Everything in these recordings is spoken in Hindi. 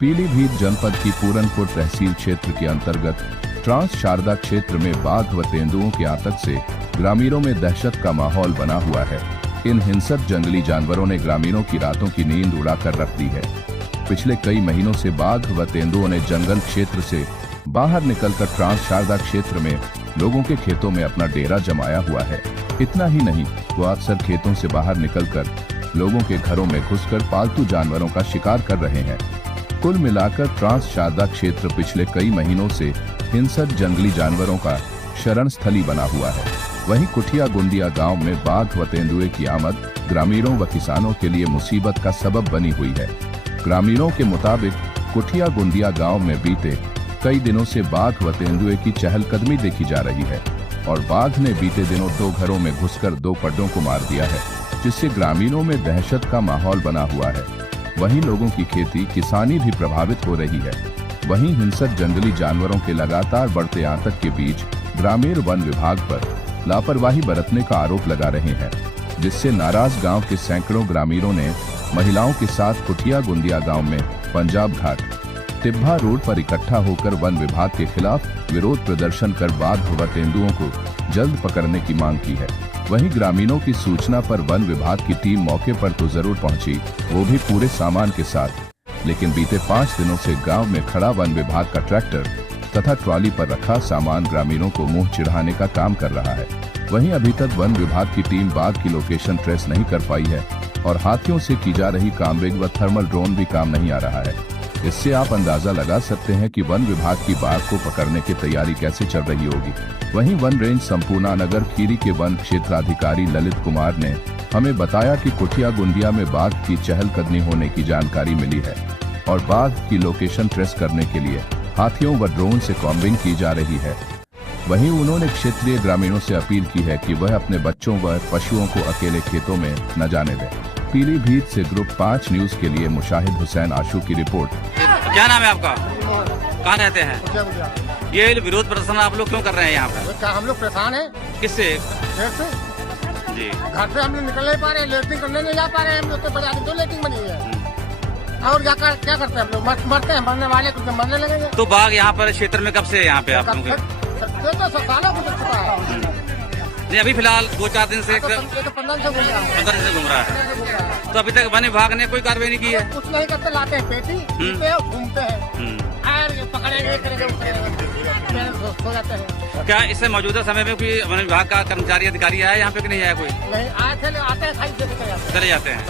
पीलीभीत जनपद की पूरनपुर तहसील क्षेत्र के अंतर्गत ट्रांस शारदा क्षेत्र में बाघ व तेंदुओं के आतंक से ग्रामीणों में दहशत का माहौल बना हुआ है। इन हिंसक जंगली जानवरों ने ग्रामीणों की रातों की नींद उड़ाकर रख दी है। पिछले कई महीनों से बाघ व तेंदुओं ने जंगल क्षेत्र से बाहर निकलकर ट्रांस शारदा क्षेत्र में लोगों के खेतों में अपना डेरा जमाया हुआ है। इतना ही नहीं, वो अक्सर खेतों से बाहर निकलकर लोगों के घरों में घुसकर पालतू जानवरों का शिकार कर रहे हैं। कुल मिलाकर ट्रांस शारदा क्षेत्र पिछले कई महीनों से हिंसक जंगली जानवरों का शरण स्थली बना हुआ है। वहीं कुठिया गुंदिया गांव में बाघ व तेंदुए की आमद ग्रामीणों व किसानों के लिए मुसीबत का सबब बनी हुई है। ग्रामीणों के मुताबिक कुठिया गुंदिया गांव में बीते कई दिनों से बाघ व तेंदुए की चहलकदमी देखी जा रही है और बाघ ने बीते दिनों 2 घरों में घुसकर 2 पड्डों को मार दिया है, जिससे ग्रामीणों में दहशत का माहौल बना हुआ है। वहीं लोगों की खेती किसानी भी प्रभावित हो रही है। वहीं हिंसक जंगली जानवरों के लगातार बढ़ते आतंक के बीच ग्रामीण वन विभाग पर लापरवाही बरतने का आरोप लगा रहे हैं, जिससे नाराज गांव के सैकड़ों ग्रामीणों ने महिलाओं के साथ कुठिया गुंदिया गांव में पंजाब घाट टिब्बा रोड पर इकट्ठा होकर वन विभाग के खिलाफ विरोध प्रदर्शन कर बाघ व तेंदुओं को जल्द पकड़ने की मांग की है। वहीं ग्रामीणों की सूचना पर वन विभाग की टीम मौके पर तो जरूर पहुंची, वो भी पूरे सामान के साथ, लेकिन बीते 5 दिनों से गांव में खड़ा वन विभाग का ट्रैक्टर तथा ट्रॉली पर रखा सामान ग्रामीणों को मुंह चिढ़ाने का काम कर रहा है। वहीं अभी तक वन विभाग की टीम बाघ की लोकेशन ट्रेस नहीं कर पाई है और हाथियों से की जा रही कामबिग व थर्मल ड्रोन भी काम नहीं आ रहा है। इससे आप अंदाजा लगा सकते हैं कि वन विभाग की बाघ को पकड़ने की तैयारी कैसे चल रही होगी। वहीं वन रेंज संपूर्णा नगर खीरी के वन क्षेत्राधिकारी ललित कुमार ने हमें बताया कि कुठिया गुंदिया में बाघ की चहलकदमी होने की जानकारी मिली है और बाघ की लोकेशन ट्रेस करने के लिए हाथियों व ड्रोन से कॉम्बिंग की जा रही है। वहीं उन्होंने क्षेत्रीय ग्रामीणों से अपील की है कि वह अपने बच्चों व पशुओं को अकेले खेतों में न जाने दें। पीलीभीत से ग्रुप 5 न्यूज के लिए मुशाहिद हुसैन आशू की रिपोर्ट। क्या नाम है आपका? कहाँ रहते हैं? ये विरोध प्रदर्शन आप लोग क्यों कर रहे हैं यहाँ पे? हम लोग परेशान हैं। किससे? जी, घर से हम लोग निकल नहीं पा रहे, लेटरिंग करने नहीं जा पा रहे हैं। हम लोग तो बाजार में 2 लेटरिंग बनी हुई है और क्या करते हैं हम लोग? मरते हैं, मरने वाले कुछ मरने लगेंगे। तो बाघ यहाँ पर क्षेत्र में कब से यहाँ पे आप लोग? तो सालों गुजर चुका है। नहीं, अभी फिलहाल 2-4 दिन से 15 से घूम रहा है। तो अभी तक वन विभाग ने कोई कार्रवाई नहीं की है? कुछ नहीं करते, लाते हैं पेटी, पीते हैं, घूमते हैं, पकड़ेंगे करेंगे, सो जाते हैं। क्या इससे मौजूदा समय में कोई वन विभाग का कर्मचारी अधिकारी आया यहाँ पे कि नहीं आया कोई? नहीं आए थे, आते हैं, चले जाते हैं।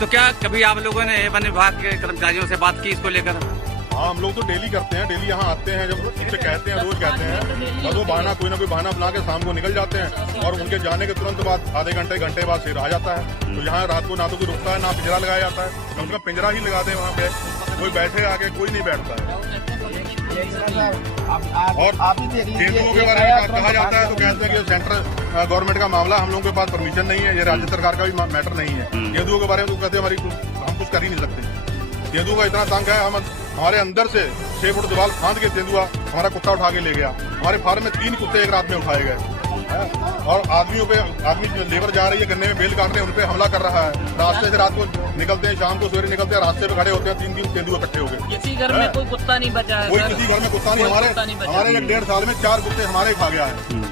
तो क्या कभी आप लोगों ने वन विभाग के कर्मचारियों से बात की इसको लेकर? हाँ, हम लोग तो डेली करते हैं, डेली यहाँ आते हैं, जब उनसे कहते हैं, रोज कहते हैं, और वो बहाना कोई ना कोई बहाना बना के शाम को निकल जाते हैं और उनके जाने के तुरंत बाद आधे घंटे बाद फिर आ जाता है। तो यहाँ रात को ना तो कोई रुकता है, ना पिंजरा लगाया जाता है। कम से कम पिंजरा ही लगा दे वहाँ पे, कोई बैठे आके, कोई नहीं बैठता है। और तेंदुओं के बारे में कहा जाता है तो कहते हैं कि सेंट्रल गवर्नमेंट का मामला, हम लोगों के पास परमिशन नहीं है, ये राज्य सरकार का भी मैटर नहीं है। तेंदुओं के बारे में तो कहते हैं हम कुछ कर ही नहीं सकते। तेंदुआ का इतना तंग है, हमारे अंदर से 6 फुट दीवार फांद के तेंदुआ हमारा कुत्ता उठा के ले गया। हमारे फार्म में 3 कुत्ते एक रात में उठाए गए और आदमी लेबर जा रही है गन्ने में बेल काटने, उन पे हमला कर रहा है। रास्ते से रात को निकलते हैं, शाम को सवेरे निकलते हैं, रास्ते पे खड़े होते हैं, 3 तेंदुआ इकट्ठे हो गए। किसी घर में कोई कुत्ता नहीं बचा है? कोई किसी घर में कुत्ता नहीं। हमारे 1.5 साल में 4 कुत्ते हमारे खा गया है।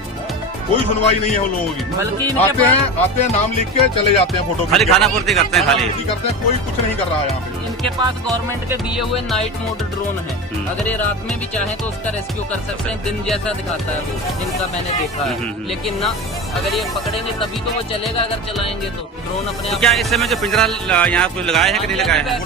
कोई सुनवाई नहीं है उन लोगों की। बल्कि आते हैं, नाम लिख के चले जाते हैं, फोटो खाली खाना पूर्ति करते हैं, कोई कुछ नहीं कर रहा है यहाँ पे। इनके पास गवर्नमेंट के दिए हुए नाइट मोड ड्रोन है, अगर ये रात में भी चाहे तो उसका रेस्क्यू कर सकते हैं। दिन जैसा दिखाता है वो, इनका मैंने देखा है, लेकिन ना अगर ये पकड़ेंगे तभी तो वो चलेगा, अगर चलाएंगे तो ड्रोन अपने आप। क्या इस समय जो पिंजरा यहाँ पे लगाया है कि नहीं लगाया है?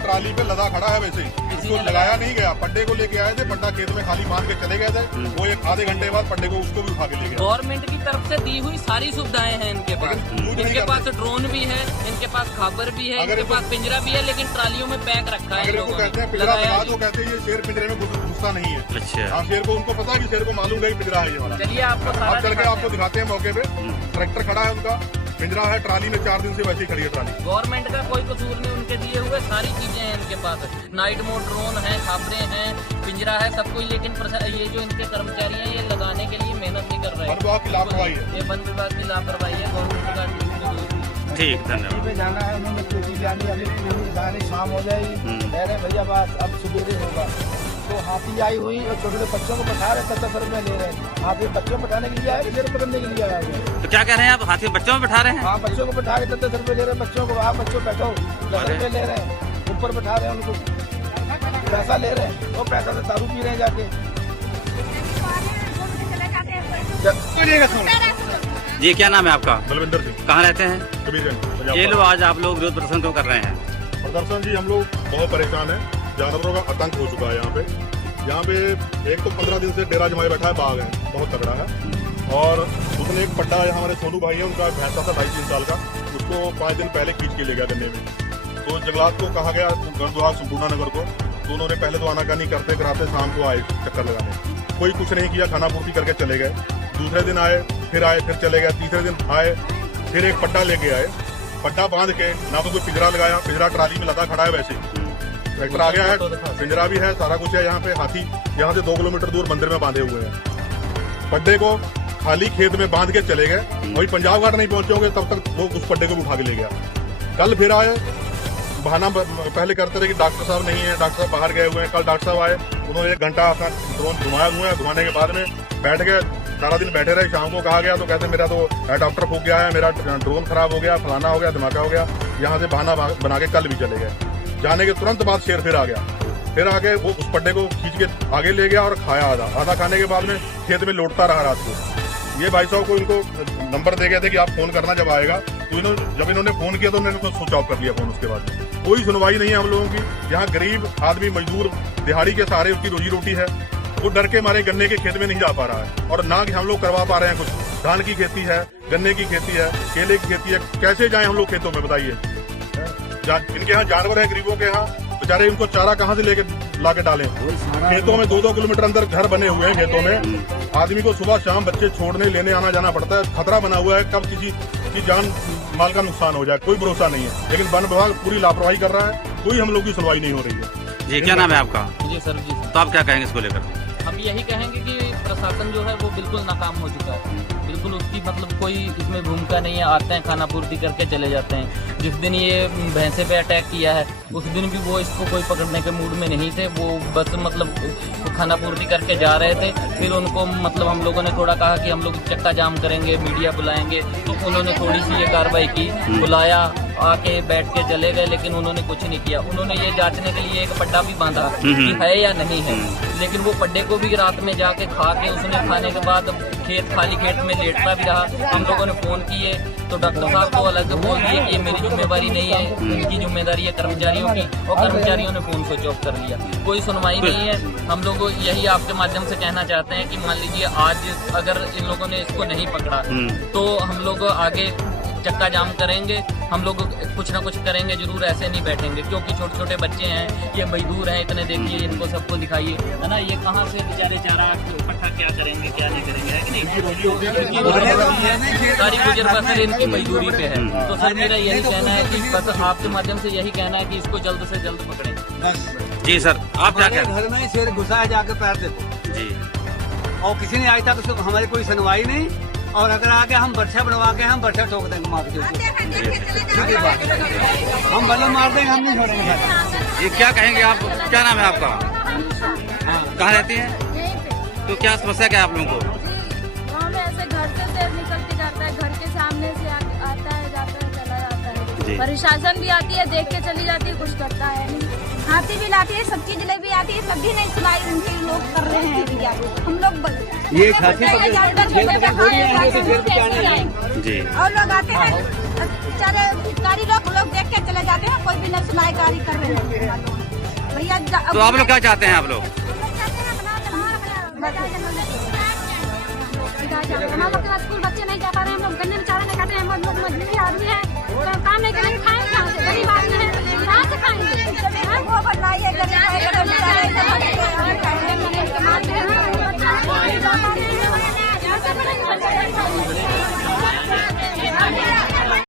ट्राली पे लदा खड़ा है, वैसे इसको लगाया नहीं गया। पड्डे को लेके आए थे, पड्डा खेत में खाली बांध के चले गए थे। वो एक आधे घंटे बाद पड्डे को उसको भी उठा के ले गया। गवर्नमेंट की तरफ से दी हुई सारी सुविधाएं हैं इनके पास। इनके पास ड्रोन भी है, इनके पास खाबर भी है, इनके पास पिंजरा भी है, लेकिन ट्रालियों में पैक रखा है। लोगों कहते हैं पिंजरा लगा दो, कहते हैं ये शेर पिंजरे में घुसता नहीं है। अच्छा, शेर को उनको पता है कि शेर को मालूम है कि पिंजरा है ये वाला। चलिए आपको चल के आपको दिखाते हैं मौके पे। ट्रैक्टर खड़ा है, उनका पिंजरा है, ट्राली में 4 दिन से वैसे ही खड़ी है ट्राली। गवर्नमेंट का कोई कसूर नहीं, उनके दिए हुए सारी चीजें हैं इनके पास। नाइट मोड ड्रोन है, खाबरे हैं, पिंजरा है, सब कुछ। लेकिन ये जो इनके कर्मचारी हैं, ये लगाने के लिए मेहनत नहीं कर रहे हैं। वन विभाग की लापरवाही है, ये वन विभाग की लापरवाही है, गवर्नमेंट का ठीक, धन्यवाद। में जाना है, उन्होंने खेती जानी, अभी जानी शाम हो जाएगी, कह रहे भैया बस अब सुबह होगा। तो हाथी आई हुई और छोटे छोटे बच्चों को बैठा रहे, 70 रुपये ले रहे हैं। हाथी बच्चों को बैठाने के लिए आए, शेर पकड़ने के लिए आया हुआ है। तो क्या कह रहे हैं आप, हाथी बच्चों में बैठा रहे हैं? हाँ, बच्चों को बैठा के 70 रुपये ले रहे हैं। बच्चों को आप बच्चों बैठो, 10 रुपये ले रहे हैं, ऊपर बैठा रहे हैं, उनको पैसा ले रहे हैं, वो पैसा से दारू पी रहे हैं जाके। जी, क्या नाम है आपका? बलविंदर सिंह, कहाँ रहते हैं? कबीरगंज। ये लो, आज आप लोग विरोध प्रदर्शन क्यों कर रहे हैं? प्रदर्शन जी, हम लोग बहुत परेशान हैं। जानवरों का आतंक हो चुका है यहाँ पे। एक तो 15 दिन से डेरा जमाए बैठा है, बाघ है, बहुत तगड़ा है। और उसने एक पट्टा, यहाँ हमारे सोनू भाई है, उनका भैंसा था 2.5-3 साल का, उसको 5 दिन पहले खींच के ले गया गन्ने में। तो जंगलात को कहा गया, वन विभाग संपूर्ण नगर को, तो उन्होंने पहले तो आनाकानी करते कराते शाम को आए चक्कर लगाने। कोई कुछ नहीं किया, खाना पूर्ति करके चले गए। दूसरे दिन आए, फिर चले गए। तीसरे दिन आए, फिर एक पट्टा लेके आए। पट्टा बांध के ना तो कोई पिंजरा लगाया, पिंजरा ट्राली में लदा खड़ा है, वैसे ट्रैक्टर आ गया है, पिंजरा भी है, सारा कुछ है। यहाँ पे हाथी यहाँ से 2 किलोमीटर दूर मंदिर में बांधे हुए हैं। पट्टे को खाली खेत में बांध के चले गए। वही पंजाब घाट नहीं पहुंचे होंगे तब तक वो उस पट्टे को उठा के ले गया। कल फिर आए, बहाना पहले करते रहे कि डॉक्टर साहब नहीं है, डॉक्टर साहब बाहर गए हुए हैं। कल डॉक्टर साहब आए, उन्होंने 1 घंटा अपना ड्रोन घुमाया हुआ है। घुमाने के बाद में बैठ गए, सारा दिन बैठे रहे। शाम को कहा गया तो कहते मेरा तो हेलीकॉप्टर फूक गया है, मेरा ड्रोन खराब हो गया, फलाना हो गया, धमाका हो गया। यहाँ से बहाना बना के कल भी चले गए। जाने के तुरंत बाद शेर फिर आ गया। फिर आगे वो उस पट्टे को खींच के आगे ले गया और खाया आधा खाने के बाद में खेत में लौटता रहा रात को। ये भाई साहब को इनको नंबर दे गए थे कि आप फोन करना जब आएगा। तो जब इन्होंने फोन किया तो उन्होंने स्विच ऑफ कर लिया फोन। उसके बाद कोई सुनवाई नहीं है हम लोगों की। यहाँ गरीब आदमी मजदूर दिहाड़ी के सहारे उसकी रोजी रोटी है। वो डर के मारे गन्ने के खेत में नहीं जा पा रहा है, और ना कि हम लोग करवा पा रहे हैं कुछ। धान की खेती है, गन्ने की खेती है, केले की खेती है, कैसे जाएं हम लोग खेतों में, बताइए। इनके यहाँ जानवर है, गरीबों के यहाँ, बेचारे इनको चारा कहाँ से लाके डालें। खेतों में 2-2 किलोमीटर अंदर घर बने हुए हैं खेतों में। आदमी को सुबह शाम बच्चे छोड़ने लेने आना जाना पड़ता है। खतरा बना हुआ है, कब किसी की जान माल का नुकसान हो जाए, कोई भरोसा नहीं है। लेकिन वन विभाग पूरी लापरवाही कर रहा है, कोई हम लोग की सुनवाई नहीं हो रही है। जी, क्या नाम है आपका? जी सरबजीत। तो आप क्या कहेंगे इसको लेकर? हम यही कहेंगे कि प्रशासन जो है वो बिल्कुल नाकाम हो चुका है। बिल्कुल उसकी मतलब कोई इसमें भूमिका नहीं है। आते हैं, खाना पूर्ति करके चले जाते हैं। जिस दिन ये भैंसे पे अटैक किया है उस दिन भी वो इसको कोई पकड़ने के मूड में नहीं थे। वो बस मतलब खाना पूर्ति करके जा रहे थे। फिर उनको मतलब हम लोगों ने थोड़ा कहा कि हम लोग चक्का जाम करेंगे, मीडिया बुलाएंगे, तो उन्होंने थोड़ी सी ये कार्रवाई की, बुलाया, आके बैठ के चले गए। लेकिन उन्होंने कुछ नहीं किया। उन्होंने ये जांचने के लिए एक पड्डा भी बांधा कि है या नहीं है। लेकिन वो पड्डे को भी रात में जाके खा के, उसने खाने के बाद खाली खेत में लेटता भी रहा। हम लोगों ने फोन किए तो डॉक्टर साहब को अलग बोल दिए कि ये मेरी जिम्मेवारी नहीं है, इनकी जिम्मेदारी है कर्मचारियों की, और कर्मचारियों ने फोन स्विच ऑफ कर लिया। कोई सुनवाई नहीं है। हम लोग यही आपके माध्यम से कहना चाहते हैं कि मान लीजिए आज अगर इन लोगों ने इसको नहीं पकड़ा तो हम लोग आगे चक्का जाम करेंगे। हम लोग कुछ ना कुछ करेंगे जरूर, ऐसे नहीं बैठेंगे। क्योंकि छोटे छोटे बच्चे हैं, ये मजदूर हैं, इतने देखिए, इनको सबको दिखाइए, है ना। ये कहाँ से बेचारे चारा इकट्ठा क्या करेंगे, क्या नहीं करेंगे, है कि नहीं। सारी गुजर बसर इनकी मजदूरी पे है। तो सर मेरा यही कहना है कि बस आपके माध्यम से यही कहना है कि इसको जल्द से जल्द पकड़ें। जी सर, आप क्या कहते हैं? घर में शेर घुसा है, जाके पैर देखो जी। और किसी ने आज तक उसको हमारी कोई सुनवाई नहीं। और अगर आके हम बर्छा बनवा के हम बर्छा ठोक देंगे, मार के हम बल्ला मार देंगे, हम नहीं छोड़ेंगे। ये क्या कहेंगे आप? क्या नाम है आपका? कहाँ रहती हैं? तो क्या समस्या क्या है आप लोगों को? गाँव में ऐसे घर से शेर निकल के जाता है, घर के सामने से आता है, जाता है, चला जाता है। प्रशासन भी आती है, देख के चली जाती है, कुछ करता है नहीं। हाथी भी लाती है, सब्जी जिलेबी आती है, सब भी नहीं सुनाई उनके लोग कर रहे हैं भैया। हम लोग ये खाती जी, और लोग आते हैं बेचारे कारी लोग देख के चले जाते हैं, कोई भी न सुनाई कारी कर रहे हैं भैया। तो आप लोग क्या चाहते हैं? आप लोग हम लोग स्कूल बच्चे नहीं जा पा रहे हैं, हम लोग गन्ने में चारा नहीं खाते हैं, हम लोग मजदूरी आदमी है, काम नहीं करेंगे।